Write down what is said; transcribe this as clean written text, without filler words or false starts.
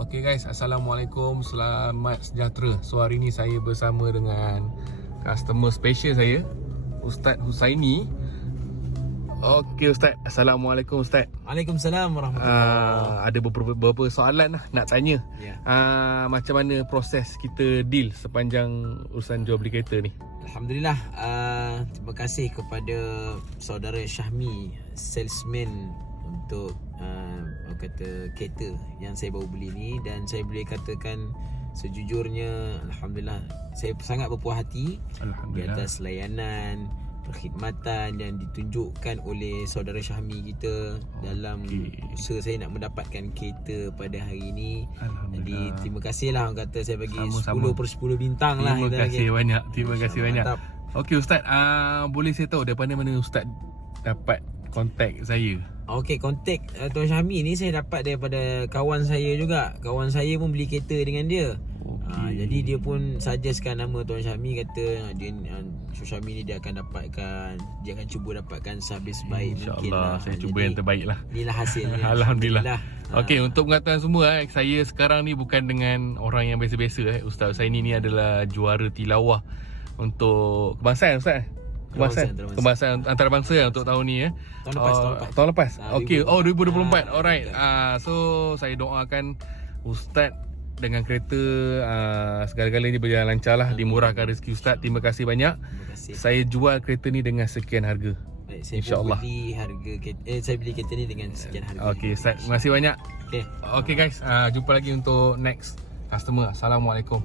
Okay guys, Assalamualaikum, selamat sejahtera. So hari ni saya bersama dengan customer special saya, Ustaz Husaini. Okay Ustaz, Assalamualaikum Ustaz. Waalaikumsalam warahmatullahi. Ada beberapa soalan lah nak tanya. Macam mana proses kita deal sepanjang urusan jual beli kereta ni? Alhamdulillah, terima kasih kepada saudara Syahmi, salesman untuk kata kereta yang saya baru beli ni. Dan saya boleh katakan sejujurnya, Alhamdulillah, saya sangat berpuas hati di atas layanan, perkhidmatan yang ditunjukkan oleh saudara Syahmi kita dalam usaha saya nak mendapatkan kereta pada hari ini. Jadi terima kasih lah, orang kata saya bagi 10/10 bintang lah. Terima kasih banyak. Terima kasih banyak. Mantap. Okey Ustaz, boleh saya tahu daripada mana Ustaz dapat kontak saya? Okey, kontak Tuan Syahmi ni saya dapat daripada kawan saya juga. Kawan saya pun beli kereta dengan dia. Jadi dia pun suggestkan nama Tuan Syahmi, kata dia Syahmi ni dia akan dapatkan, dia akan cuba dapatkan sehabis baik mungkin lah. Saya cuba yang terbaik lah. Inilah hasilnya. Alhamdulillah. Okey, untuk pengetahuan semua, saya sekarang ni bukan dengan orang yang biasa-biasa. Ustaz Husaini ni adalah juara tilawah untuk kebangsaan Ustaz. Kebangsaan antarabangsa untuk tahun ni Tahun lepas. Okey. 2024. Alright. So saya doakan Ustaz dengan kereta segala-galanya berjalan lancar lah, dimurahkan rezeki Ustaz. Terima kasih banyak. Saya jual kereta ni dengan sekian harga. Baik, saya beli harga saya beli kereta ni dengan sekian harga. Okey Ustaz, terima kasih banyak. Okey. Okey guys, jumpa lagi untuk next customer. Assalamualaikum.